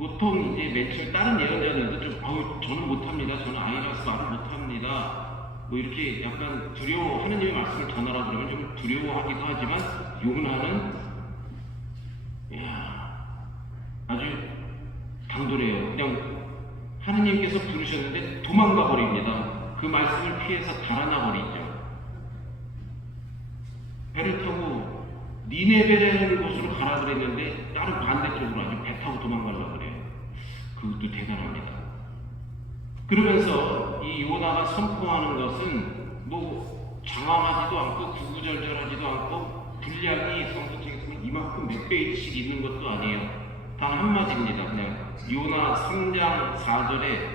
보통 이제 맨 처음 다른 예언자들도 좀 저는 못합니다. 저는 아이라서 말을 못합니다. 뭐 이렇게 약간 하느님의 말씀을 전하라 그러면 좀 두려워하기도 하지만 요나는 아주 당돌해요. 그냥 하느님께서 부르셨는데 도망가 버립니다. 그 말씀을 피해서 달아나 버리죠. 배를 타고 니네베라는 곳으로 가라 그랬는데 다른 반대쪽으로 아주 배 타고 도망가려고 그래요. 그것도 대단합니다. 그러면서 이 요나가 선포하는 것은 뭐 장황하지도 않고 구구절절하지도 않고 분량이 성서책에서는 이만큼 몇 페이지씩 있는 것도 아니에요. 단 한마디입니다. 그냥 요나 3장 4절에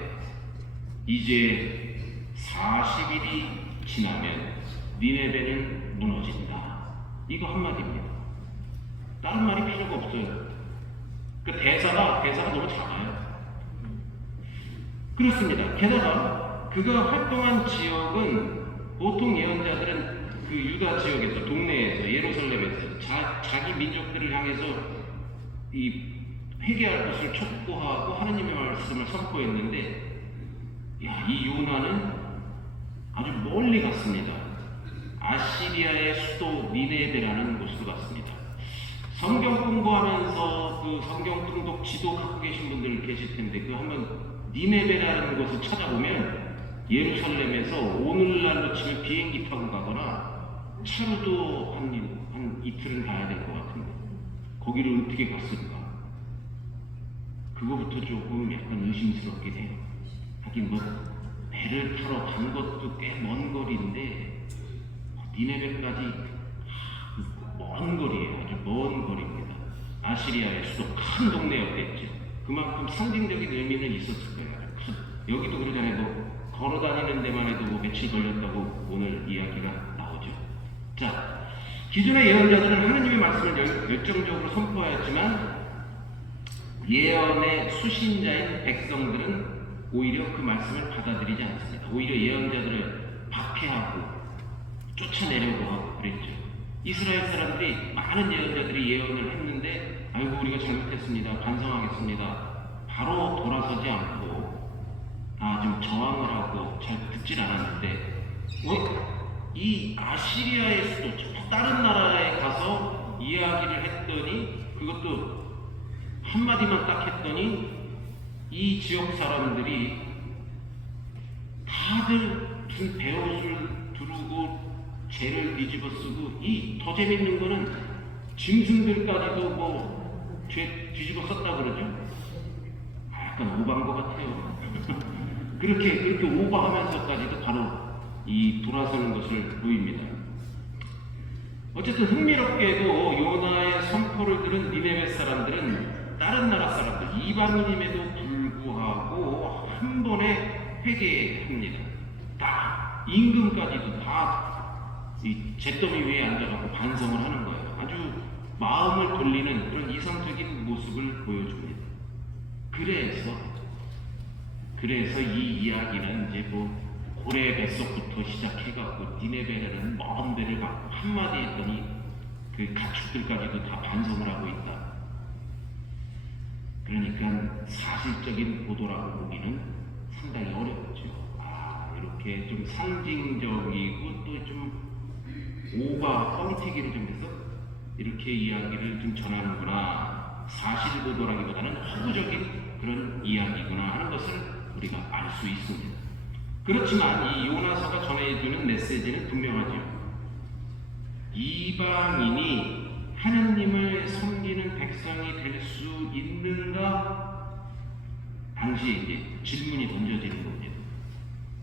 이제 40일이 지나면 니네베는 무너진다. 이거 한마디입니다. 다른 말이 필요가 없어요. 그 대사가 너무 작아요. 그렇습니다. 게다가 그가 활동한 지역은 보통 예언자들은 그 유다 지역에서, 동네에서, 예루살렘에서 자기 민족들을 향해서 이 회개할 것을 촉구하고 하느님의 말씀을 선포했는데, 이 요나는 아주 멀리 갔습니다. 아시리아의 수도 니네베라는 곳으로 갔습니다. 성경 공부하면서 그 성경 통독 지도 갖고 계신 분들 계실 텐데, 그 한번 니네베라는 곳을 찾아보면 예루살렘에서 오늘날로 치면 비행기 타고 가거나 차로도 한 이틀은 가야 될 것 같은데 거기를 어떻게 갔을까? 그거부터 조금 약간 의심스럽긴 해요. 하긴 뭐 배를 타러 간 것도 꽤 먼 거리인데 니네베까지 먼 거리예요. 아주 먼 거리입니다. 아시리아의 수도, 큰 동네였겠죠. 그만큼 상징적인 의미는 있었을 거예요. 여기도 그러잖아요. 뭐 걸어 다니는 데만 해도 뭐 며칠 걸렸다고 오늘 이야기가 나오죠. 자, 기존의 예언자들은 하느님의 말씀을 열정적으로 선포하였지만 예언의 수신자인 백성들은 오히려 그 말씀을 받아들이지 않습니다. 오히려 예언자들을 박해하고 쫓아내려고 하고 그랬죠. 이스라엘 사람들이, 많은 예언자들이 예언을 했는데 아이고 우리가 잘못했습니다, 반성하겠습니다, 바로 돌아서지 않고 좀 저항을 하고 잘 듣질 않았는데 이 아시리아의 수도, 다른 나라에 가서 이야기를 했더니, 그것도 한마디만 딱 했더니 이 지역 사람들이 다들 무슨 베옷을 두르고 죄를 뒤집어 쓰고, 더 재밌는 거는 짐승들까지도 뭐 죄 뒤집어 썼다 그러죠. 약간 오버한 것 같아요. 그렇게 오버하면서까지도 바로 이 돌아서는 것을 보입니다. 어쨌든 흥미롭게도 요나의 선포를 들은 니네베 사람들은 다른 나라 사람들, 이방인임에도 불구하고 한 번에 회개합니다. 다 임금까지도 다 이 잿더미 위에 앉아가고 반성을 하는 거예요. 아주 마음을 돌리는 그런 이상적인 모습을 보여줍니다. 그래서 이 이야기는 이제 뭐 고래 뱃속부터 시작해갖고 니네베라는 먼 데를 가고 한마디 했더니 그 가축들까지도 다 반성을 하고 있다. 그러니까 사실적인 보도라고 보기는 상당히 어렵죠. 이렇게 좀 상징적이고 또 좀 오바 뻥튀기를 좀 해서 이렇게 이야기를 좀 전하는구나, 사실 보도라기보다는 허구적인 그런 이야기구나 하는 것을 우리가 알 수 있습니다. 그렇지만 이 요나서가 전해주는 메시지는 분명하죠. 이방인이 하느님을 섬기는 백성이 될 수 있는가? 당시에 이제 질문이 던져지는 겁니다.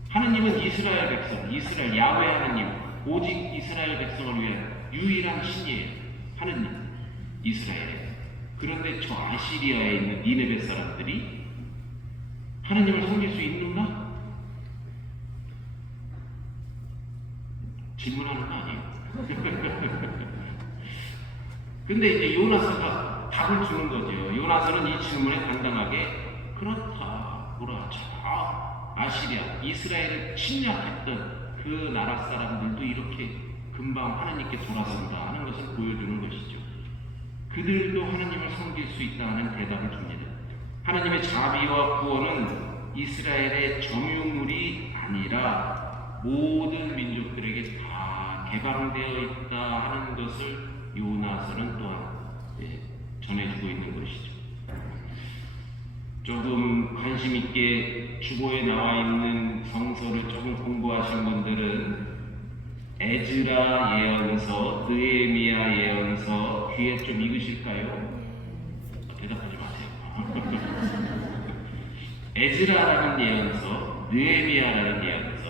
하느님은 이스라엘 백성, 이스라엘 야훼 하느님, 오직 이스라엘 백성을 위한 유일한 신이에요. 하느님, 이스라엘에. 그런데 저 아시리아에 있는 니네베 사람들이 하느님을 섬길 수 있는가? 질문하는 거 아니에요. 근데 이제 요나서가 답을 주는 거죠. 요나서는 이 질문에 당당하게 그렇다, 자, 아시리아, 이스라엘을 침략했던 그 나라 사람들도 이렇게 금방 하나님께 돌아선다 하는 것을 보여주는 것이죠. 그들도 하나님을 섬길 수 있다는 대답을 줍니다. 하나님의 자비와 구원은 이스라엘의 점유물이 아니라 모든 민족들에게 다 개방되어 있다 하는 것을 요나서는 또한 전해주고 있는 것이죠. 조금 관심 있게 주보에 나와 있는 성서를 조금 공부하신 분들은 에즈라 예언서, 느헤미야 예언서 뒤에 좀 읽으실까요? 대답하지 마세요. 에즈라라는 예언서, 느헤미야라는 예언서.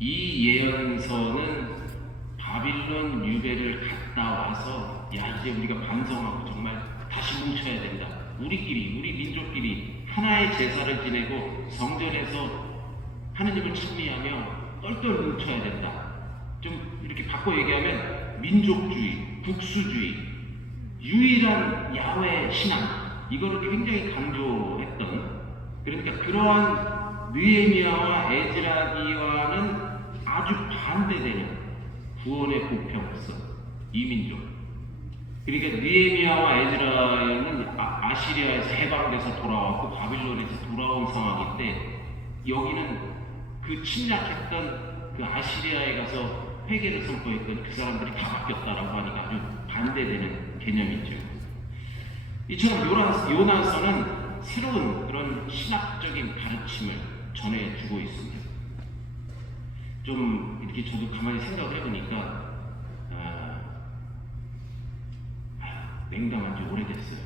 이 예언서는 바빌론 유배를 갔다 와서 야 이제 우리가 반성하고 정말 다시 뭉쳐야 된다. 우리끼리 우리 민족끼리 하나의 제사를 지내고 성전에서 하느님을 찬미하며 똘똘 뭉쳐야 된다. 좀 이렇게 바꿔 얘기하면 민족주의, 국수주의, 유일한 야훼 신앙 이거를 굉장히 강조했던 그러니까 그러한 느헤미야와 에즈라기와는 아주 반대되는 구원의 보편성 이민족. 그러니까 느헤미야와 에즈라는 아시리아에서 해방돼서 돌아왔고 바빌론에서 돌아온 상황인데 여기는 그 침략했던 그 아시리아에 가서 회개를 선포했던 그 사람들이 다 바뀌었다라고 하니까 아주 반대되는 개념이죠. 이처럼 요나서는 새로운 그런 신학적인 가르침을 전해주고 있습니다. 좀 이렇게 저도 가만히 생각을 해보니까 냉담한 지 오래됐어요.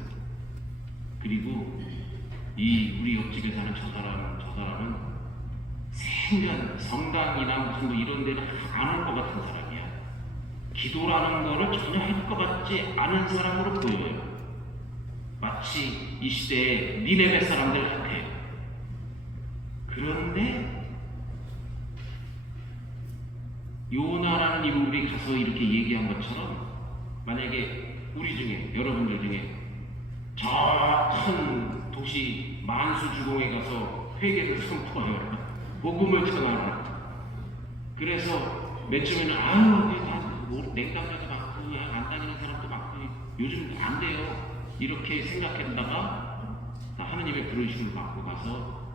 그리고 이 우리 옆집에 사는 저 사람은 생전 성당이나 무슨 뭐 이런 데는 안 올 것 같은 사람이야. 기도라는 거를 전혀 할 것 같지 않은 사람으로 보여요. 마치 이 시대의 니네베 사람들 같아요. 그런데 요나라는 인물이 가서 이렇게 얘기한 것처럼 만약에 우리 중에 여러분들 중에 저 큰 도시 만수주공에 가서 회개를 선포하여 복음을 전하라. 그래서 맨 처음에는 아유 냉담자도 많고 안 다니는 사람도 많고 요즘 안 돼요 이렇게 생각했다가 하느님의 부르심을 받고 가서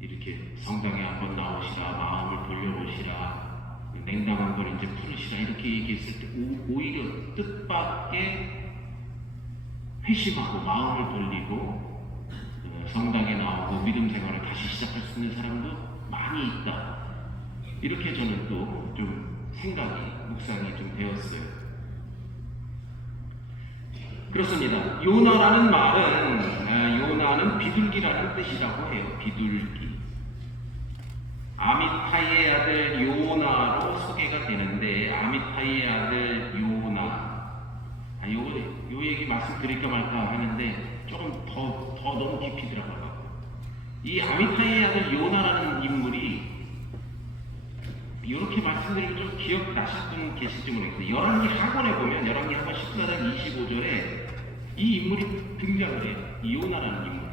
이렇게 성당에 한번 나오시라 마음을 돌려보시라 냉담한 걸 이제 풀으시라 이렇게 얘기했을 때 오히려 뜻밖의 회심하고 마음을 돌리고 성당에 나오고 믿음 생활을 다시 시작할 수 있는 사람도 많이 있다. 이렇게 저는 또 좀 묵상이 좀 되었어요. 그렇습니다. 요나라는 말은 요나는 비둘기라는 뜻이라고 해요. 비둘기. 아미타이의 아들 요나로 소개가 되는데 아미타이의 아들 요나 요 얘기 말씀드릴까 말까 하는데 조금 더 너무 깊이 들어가고 이 아미타이의 아들 요나라는 인물이 이렇게 말씀드리면 좀 기억나실 분 계실지 모르겠어요. 열왕기 학원에 보면 열왕기 학원 14장 25절에 이 인물이 등장을 해요. 이 요나라는 인물이.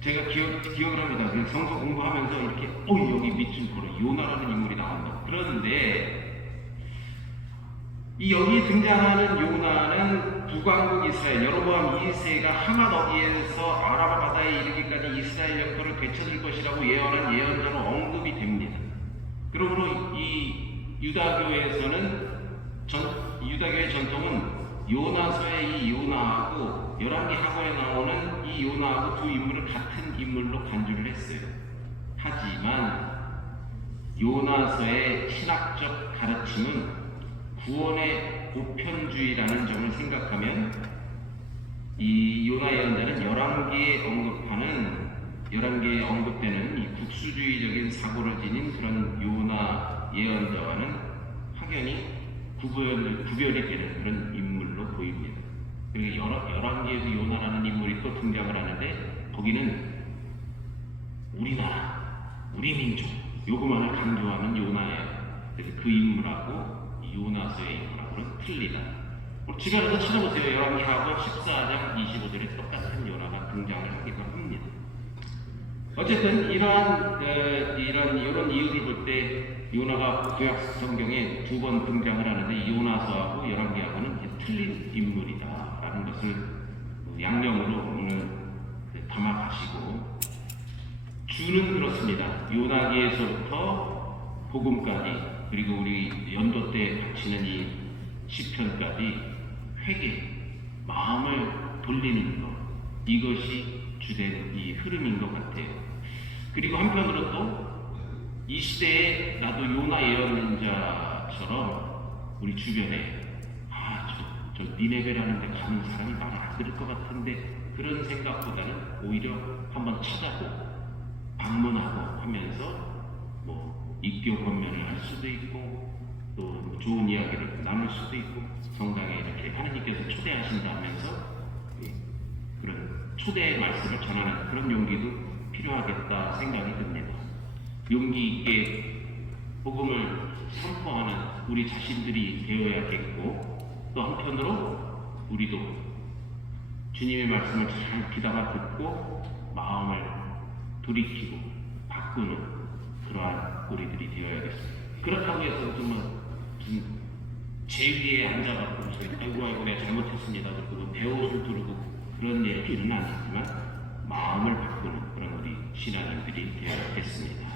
제가 기억을 합니다. 성서 공부하면서 이렇게 여기 밑줄 걸어 요나라는 인물이 나온다. 그런데 이 여기 등장하는 요나는 북왕국 이스라엘 여로보암 2세가 하맛 어귀에서 아라바 바다에 이르기까지 이스라엘 영토를 되찾을 것이라고 예언한 예언자로 언급이 됩니다. 그러므로 이 유다교에서는 유다교의 전통은 요나서의 이 요나하고 열왕기 학원에 나오는 이 요나하고 두 인물을 같은 인물로 간주를 했어요. 하지만 요나서의 신학적 가르침은 구원의 보편주의라는 점을 생각하면 이 요나 예언자는 열왕기에 언급되는 이 국수주의적인 사고를 지닌 그런 요나 예언자와는 확연히 구별이 되는 그런 인물로 보입니다. 그리고 열왕기에서 요나라는 인물이 또 등장을 하는데 거기는 우리나라, 우리 민족 요것만을 강조하는 요나예요. 그래서 그 인물하고 요나서의 인물하고는 틀리다. 집에 가서 찾아보세요. 열왕기하고 14장 25절에 똑같은 요나가 등장을 하기도 합니다. 어쨌든 이런 이유를 볼 때 요나가 구약 성경에 2번 등장을 하는데 요나서하고 열왕기하고는 틀린 인물이다라는 것을 양념으로 오늘 담아가시고, 주는 그렇습니다. 요나기에서부터 복음까지, 그리고 우리 연도 때 바치는 이 시편까지 회개, 마음을 돌리는 것, 이것이 주된 이 흐름인 것 같아요. 그리고 한편으로 또 이 시대에 나도 요나 예언자처럼 우리 주변에 저 니네베라는 데 가는 사람이 말 안 들을 것 같은데, 그런 생각보다는 오히려 한번 찾아보고 방문하고 하면서 뭐 입교 권면을 할 수도 있고, 또 좋은 이야기를 나눌 수도 있고, 성당에 이렇게 하나님께서 초대하신다 하면서 그런 초대의 말씀을 전하는 그런 용기도 필요하겠다 생각이 듭니다. 용기 있게 복음을 선포하는 우리 자신들이 되어야겠고, 또 한편으로 우리도 주님의 말씀을 잘 귀담아 듣고 마음을 돌이키고 바꾸는 그러한 우리들이 되어야겠습니다. 그렇다고 해서 무슨 제 위에 앉아갖고 아이고 내가 잘못했습니다 그리고 배옷을 두르고 그런 얘기는 아니지만, 마음을 바꾸는 그런 우리 신앙인들이 되어야겠습니다.